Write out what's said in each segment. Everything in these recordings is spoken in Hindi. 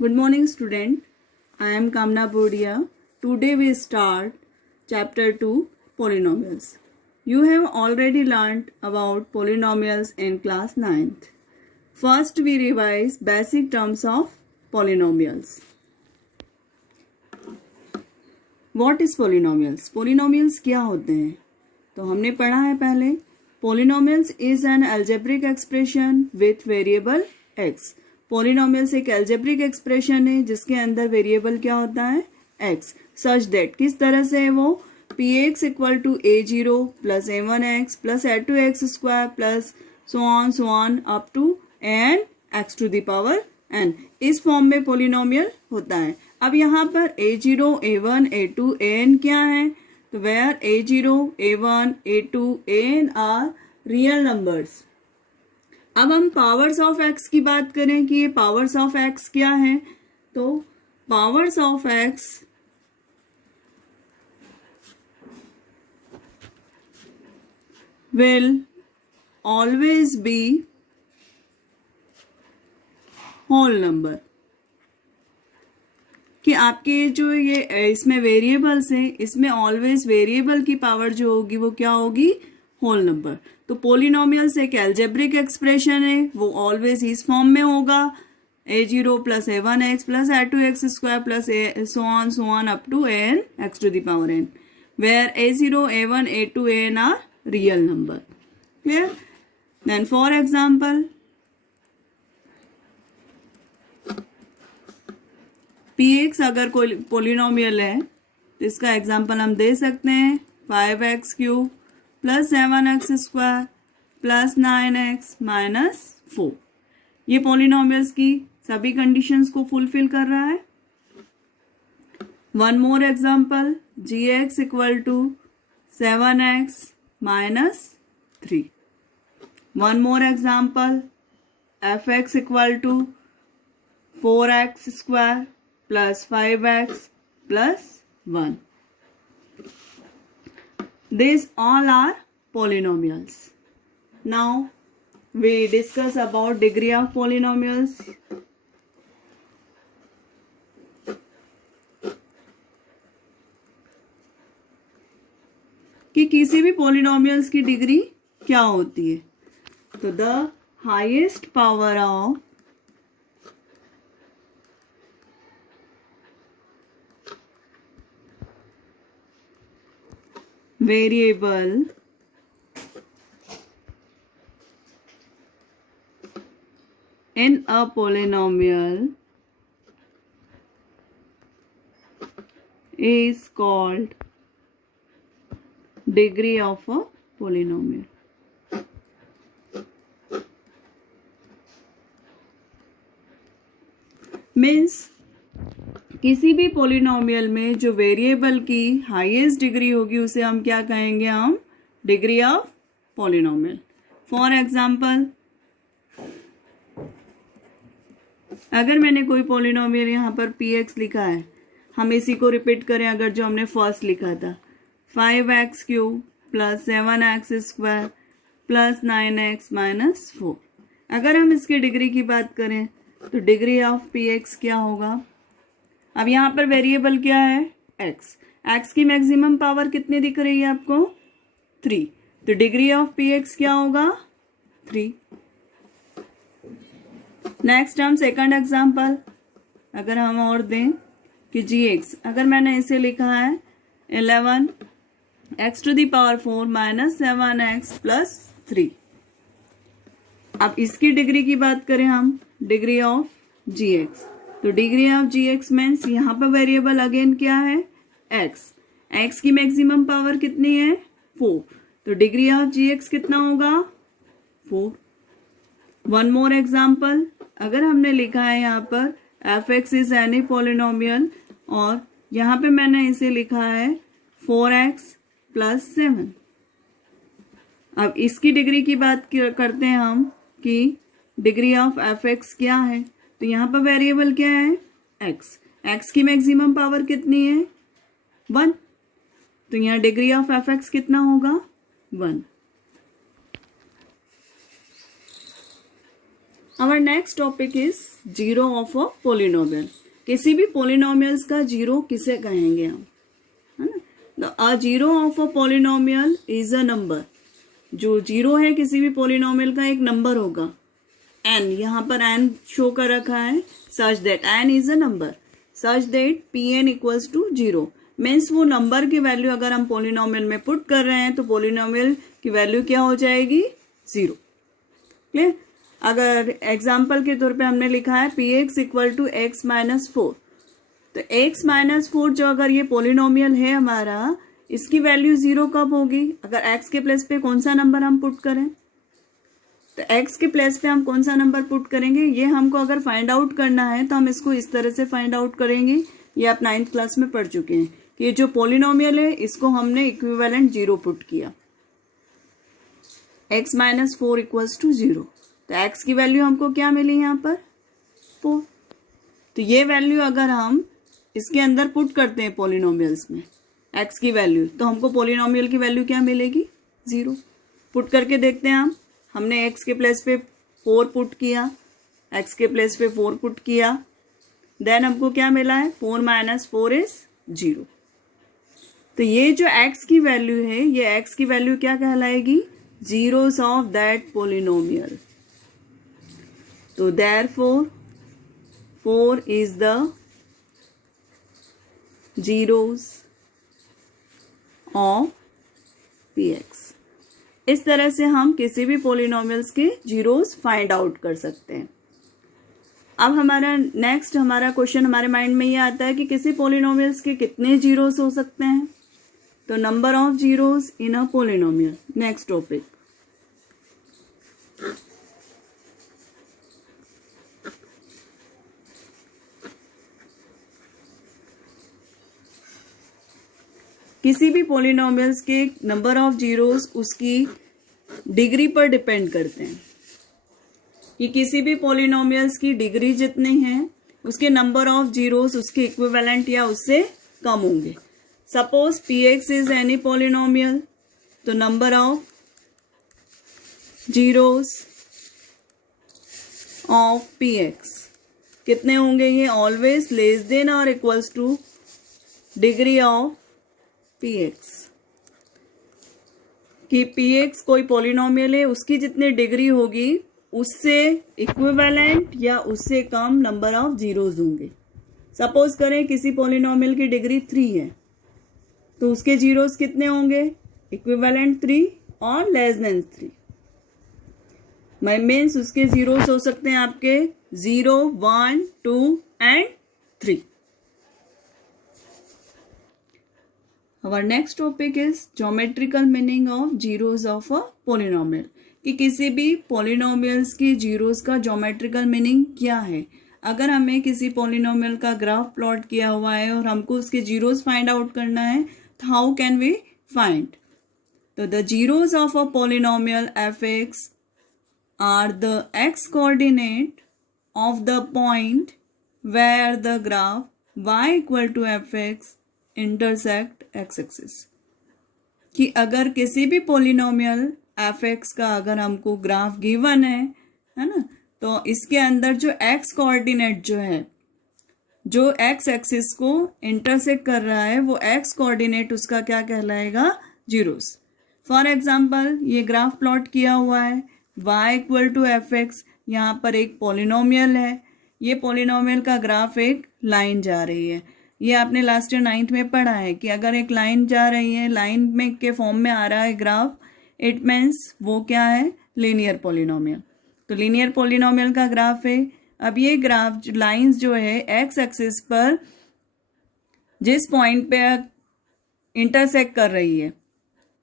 Good morning, student. I am Kamna Bodia. Today we start chapter 2 Polynomials. You have already learnt about polynomials in class 9th. First we revise basic terms of polynomials. What is polynomials? Polynomials क्या होते हैं? तो हमने पढ़ा है पहले. Polynomials is an algebraic expression with variable x. Polynomials एक algebraic expression है जिसके अंदर variable क्या होता है? x. Such that किस तरह से है वो? px equal to a0 plus a1x plus a2x square plus so on up to n x to the power n. इस फॉर्म में पोलिनोमियल होता है. अब यहाँ पर a0, a1, a2, an क्या है? तो where a0, a1, a2, an are real numbers. अब हम पावर्स ऑफ x की बात करें कि ये पावर्स ऑफ x क्या है? तो powers of x will always be whole number. कि आपके जो ये इसमें वेरिएबल्स हैं, इसमें ऑलवेज वेरिएबल की पावर जो होगी वो क्या होगी? Whole number. तो पोलिनोमियल्स एक एल्जेब्रिक एक्सप्रेशन है, वो ऑलवेज इस फॉर्म में होगा a0 plus a1x plus a2x square plus so on up to an x to the power n, where a0, a1, a2, an are real number. Clear? Then for example, px अगर कोई पोलिनोमियल है तो इसका एग्जाम्पल हम दे सकते हैं 5x cube plus 7x square plus 9x minus 4. ये पोलिनोमियल्स की सभी कंडीशंस को फुलफिल कर रहा है. One more example, gx equal to 7x minus 3. One more example, fx equal to 4x square plus 5x plus 1. These all are polynomials. Now we discuss about degree of polynomials. कि किसी भी polynomials की डिग्री क्या होती है? तो the highest power of variable in a polynomial is called degree of a polynomial. Means किसी भी पोलिनोमियल में जो वेरिएबल की हाईएस्ट डिग्री होगी उसे हम क्या कहेंगे? हम degree of polynomial. For example, अगर मैंने कोई पोलिनोमियल यहाँ पर px लिखा है, हम इसी को रिपीट करें अगर जो हमने फर्स्ट लिखा था 5x cube plus 7x square plus 9x minus 4. अगर हम इसकी डिग्री की बात करें तो डिग्री ऑफ px क्या होगा? अब यहाँ पर वेरिएबल क्या है? x. x की मैक्सिमम पावर कितनी दिख रही है आपको? 3. तो डिग्री ऑफ px क्या होगा? 3. नेक्स्ट हम सेकंड एग्जांपल अगर हम और दें कि gx, अगर मैंने इसे लिखा है 11 x to the power 4 minus 7x plus 3. अब इसकी डिग्री की बात करें हम, डिग्री ऑफ gx, तो डिग्री ऑफ gx मीन्स यहाँ पर वेरिएबल अगेन क्या है? x. x की मैक्सिमम पावर कितनी है? 4. तो डिग्री ऑफ gx कितना होगा? 4. वन मोर एग्जाम्पल, अगर हमने लिखा है यहाँ पर fx इज एनी पोलिनोमियल और यहाँ पे मैंने इसे लिखा है 4x प्लस 7. अब इसकी डिग्री की बात करते हैं हम कि डिग्री ऑफ fx क्या है? तो यहाँ पर वेरिएबल क्या है? x. x की मैक्सिमम पावर कितनी है? 1. तो यहाँ डिग्री ऑफ fx कितना होगा? 1. Our next topic is zero of a polynomial. किसी भी पोलिनोमियल्स का जीरो किसे कहेंगे हम, है ना. A zero of a polynomial is a number. जो जीरो है किसी भी पोलिनोमियल का एक नंबर होगा. n, यहाँ पर n शो कर रखा है. Such that n is a number, such that pn equals to zero. Means वो नंबर की वैल्यू अगर हम पोलिनोमियल में पुट कर रहे हैं तो पोलिनोमियल की वैल्यू क्या हो जाएगी, जीरो. क्लियर. अगर एग्जाम्पल के तौर पे हमने लिखा है P X equal to X minus four, तो एक्स माइनस फोर जो अगर ये पोलिनोमियल है हमारा, इसकी वैल्यू जीरो कब होगी, अगर एक्स के प्लेस पे कौन सा नंबर हम पुट करें. तो एक्स के प्लेस पे हम कौन सा नंबर पुट करेंगे, ये हमको अगर फाइंड आउट करना है तो हम इसको इस तरह से फाइंड आउट करेंगे. ये आप 9th क्लास में पढ़ चुके हैं कि ये जो पोलिनोमियल है इसको हमने इक्विवेलेंट जीरो पुट किया. X minus four equals to zero. तो x की वैल्यू हमको क्या मिली यहाँ पर, 4. तो ये वैल्यू अगर हम इसके अंदर पुट करते हैं पोलिनोमियल्स में x की वैल्यू, तो हमको पोलिनोमियल की वैल्यू क्या मिलेगी, जीरो. पुट करके देखते हैं हम. हमने x के प्लेस पे 4 पुट किया, x के प्लेस पे 4 पुट किया, देन हमको क्या मिला है, 4 माइनस 4 इज जीरो. तो ये जो x की वैल्यू है, ये x की वैल्यू क्या कहलाएगी, जीरोस ऑफ दैट पोलिनोमियल. तो therefore 4 is the zeros of px. इस तरह से हम किसी भी पोलिनोमियल्स के जीरोस फाइंड आउट कर सकते हैं. अब हमारा नेक्स्ट क्वेश्चन हमारे माइंड में ये आता है कि किसी पोलिनोमियल्स के कितने जीरोस हो सकते हैं. तो number of zeros in a polynomial. Next topic. किसी भी पोलिनोमियल्स के नंबर ऑफ जीरोस उसकी डिग्री पर डिपेंड करते हैं. कि किसी भी पोलिनोमियल्स की डिग्री जितनी है उसके नंबर ऑफ जीरोस उसके इक्विवेलेंट या उससे कम होंगे. Suppose P X is any polynomial, तो number of zeros of P X कितने होंगे, ये ऑलवेज लेस देन और equals to degree of P X. कि पी एक्स कोई पोलिनोमियल है, उसकी जितनी डिग्री होगी उससे इक्विवेलेंट या उससे कम नंबर ऑफ जीरोस होंगे. सपोज करें किसी पोलिनोमियल की डिग्री 3 है, तो उसके जीरोस कितने होंगे, इक्विवेलेंट 3 और लेस देन 3. मीन्स उसके जीरोस हो सकते हैं आपके 0, 1, 2 and 3. Our next topic is geometrical meaning of zeros of a polynomial. कि किसी भी पोलिनोमियल्स की जीरोस का ज्योमेट्रिकल मीनिंग क्या है. अगर हमें किसी पोलिनोमियल का ग्राफ प्लॉट किया हुआ है और हमको उसके जीरोस फाइंड आउट करना है, तो हाउ कैन वी फाइंड. तो the zeros of a polynomial F X are the X coordinate of the point where the graph y equal to F X intersect X axis. कि अगर किसी भी पोलिनोमियल एफ एक्स का अगर हमको ग्राफ गिवन है ना, तो इसके अंदर जो एक्स कोऑर्डिनेट जो है, जो एक्स एक्सिस को इंटरसेक्ट कर रहा है, वो एक्स कोऑर्डिनेट उसका क्या कहलाएगा, जीरोस. फॉर एग्जांपल ये ग्राफ प्लॉट किया हुआ है y equal to F X. यहाँ पर एक पोलिनोमियल है, ये पोलिनोमियल का ग्राफ एक लाइन जा रही है. ये आपने लास्ट ईयर 9th में पढ़ा है कि अगर एक लाइन जा रही है, लाइन में के फॉर्म में आ रहा है ग्राफ, इट मीन्स वो क्या है, लीनियर पोलिनोमियल. तो लीनियर पोलिनोमियल का ग्राफ है. अब ये ग्राफ लाइंस जो है एक्स एक्सिस पर जिस पॉइंट पे इंटरसेक्ट कर रही है,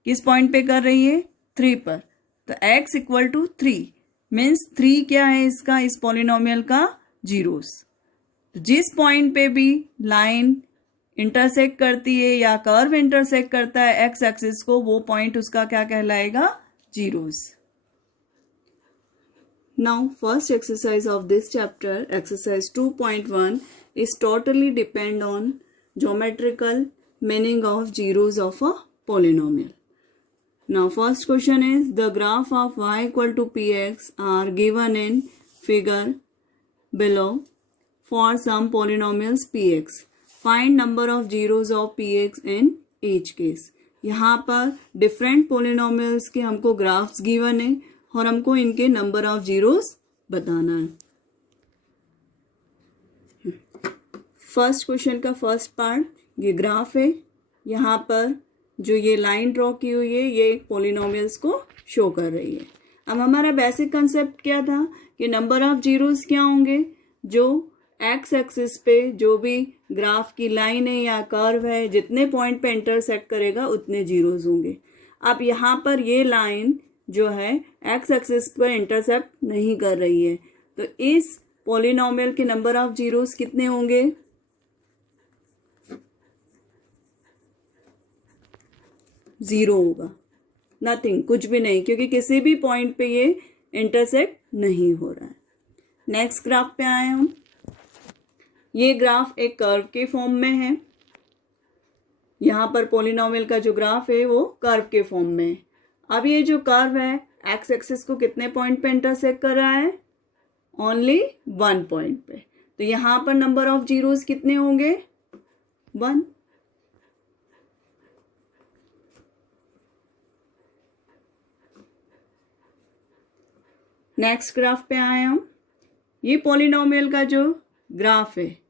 किस पॉइंट पे कर रही है, 3 पर. तो x इक्वल टू 3 मीन्स 3 क्या है इसका, इस पोलिनोमियल का जीरोस. जिस पॉइंट पे भी लाइन इंटरसेक्ट करती है या कर्व इंटरसेक्ट करता है एक्स एक्सिस को, वो पॉइंट उसका क्या कहलाएगा, zeros. Now first exercise of this chapter, exercise 2.1 is totally depend on geometrical meaning of zeros of a polynomial. Now first question is the graph of y equal to px are given in figure below for some polynomials px. Find number of zeros of px in each case. यहाँ पर डिफरेंट पोलिनोमियल्स के हमको ग्राफ्स गिवन है और हमको इनके नंबर ऑफ जीरोस बताना है. फर्स्ट क्वेश्चन का फर्स्ट पार्ट ये ग्राफ है. यहाँ पर जो ये लाइन ड्रॉ की हुई है ये पोलिनोमियल्स को शो कर रही है. अब हमारा बेसिक कंसेप्ट क्या था कि नंबर ऑफ जीरोस क्या होंगे, जो एक्स एक्सिस पे जो भी ग्राफ की लाइन है या कर्व है जितने पॉइंट पे इंटरसेक्ट करेगा उतने जीरोस होंगे. अब यहाँ पर ये लाइन जो है एक्स एक्सिस पर इंटरसेक्ट नहीं कर रही है, तो इस पोलिनोमियल के नंबर ऑफ जीरोस कितने होंगे? जीरो होगा, नथिंग, कुछ भी नहीं, क्योंकि किसी भी पॉइंट पे ये इंटरसेक्ट नहीं हो रहा है. नेक्स्ट ग्राफ पे आए हम. ये ग्राफ एक कर्व के फॉर्म में है. यहाँ पर पोलिनोमियल का जो ग्राफ है वो कर्व के फॉर्म में है. अब ये जो कर्व है एक्स एक्सिस को कितने पॉइंट पे इंटरसेक्ट कर रहा है? ओनली 1 पॉइंट पे. तो यहाँ पर नंबर ऑफ जीरोस कितने होंगे? 1. नेक्स्ट ग्राफ पे आए हम. ये पोलिनोमियल का जो ग्राफ है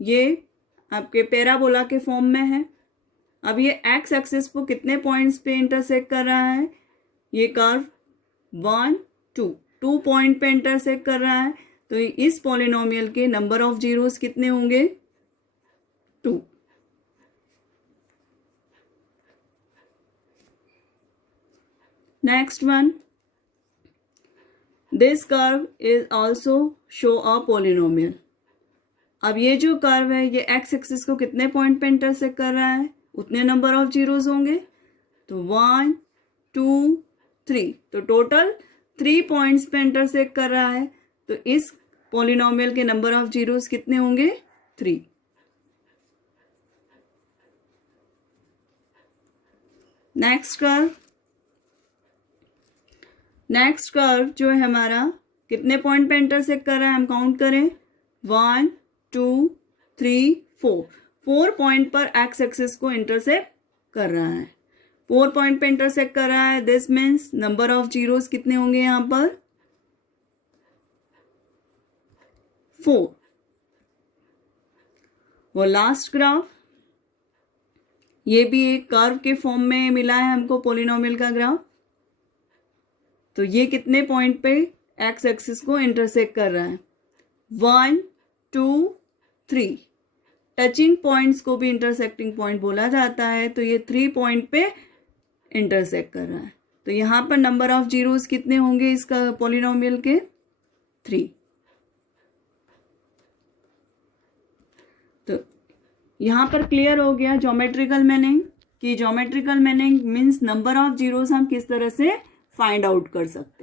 ये आपके पैराबोला के फॉर्म में है. अब ये एक्स एक्सिस को कितने पॉइंट्स पे इंटरसेक्ट कर रहा है? ये कर्व 1, 2 पॉइंट पे इंटरसेक्ट कर रहा है. तो इस पोलिनोमियल के नंबर ऑफ जीरोस कितने होंगे? 2. Next one, this curve is also show a polynomial. अब ये जो कर्व है ये एक्स एक्सिस को कितने पॉइंट पे इंटरसेक्ट कर रहा है? उतने नंबर ऑफ जीरोस होंगे. तो 1, 2, 3, तो टोटल 3 पॉइंट्स पे इंटरसेक्ट कर रहा है. तो इस पोलिनोमियल के नंबर ऑफ जीरोस कितने होंगे? 3. नेक्स्ट कर्व जो है हमारा कितने पॉइंट पे इंटरसेक्ट कर रहा है? हम काउंट करें. 1, 2, 3, 4. 4 पॉइंट पर एक्स एक्सिस को इंटरसेक्ट कर रहा है. 4 पॉइंट पे इंटरसेक्ट कर रहा है. This means number of zeros कितने होंगे यहां पर? 4. वो लास्ट ग्राफ, ये भी एक कर्व के फॉर्म में मिला है हमको पोलिनोमियल का ग्राफ. तो ये कितने पॉइंट पे एक्स एक्सिस को इंटरसेक्ट कर रहा है? 1, 2, 3. टचिंग पॉइंट्स को भी इंटरसेक्टिंग पॉइंट बोला जाता है. तो ये 3 पॉइंट पे इंटरसेक्ट कर रहा है. तो यहाँ पर नंबर ऑफ जीरोस कितने होंगे इसका पोलिनोमियल के? 3. तो यहाँ पर क्लियर हो गया ज्योमेट्रिकल मीनिंग, कि geometrical meaning means number of zeros हम किस तरह से फाइंड आउट कर सकते हैं.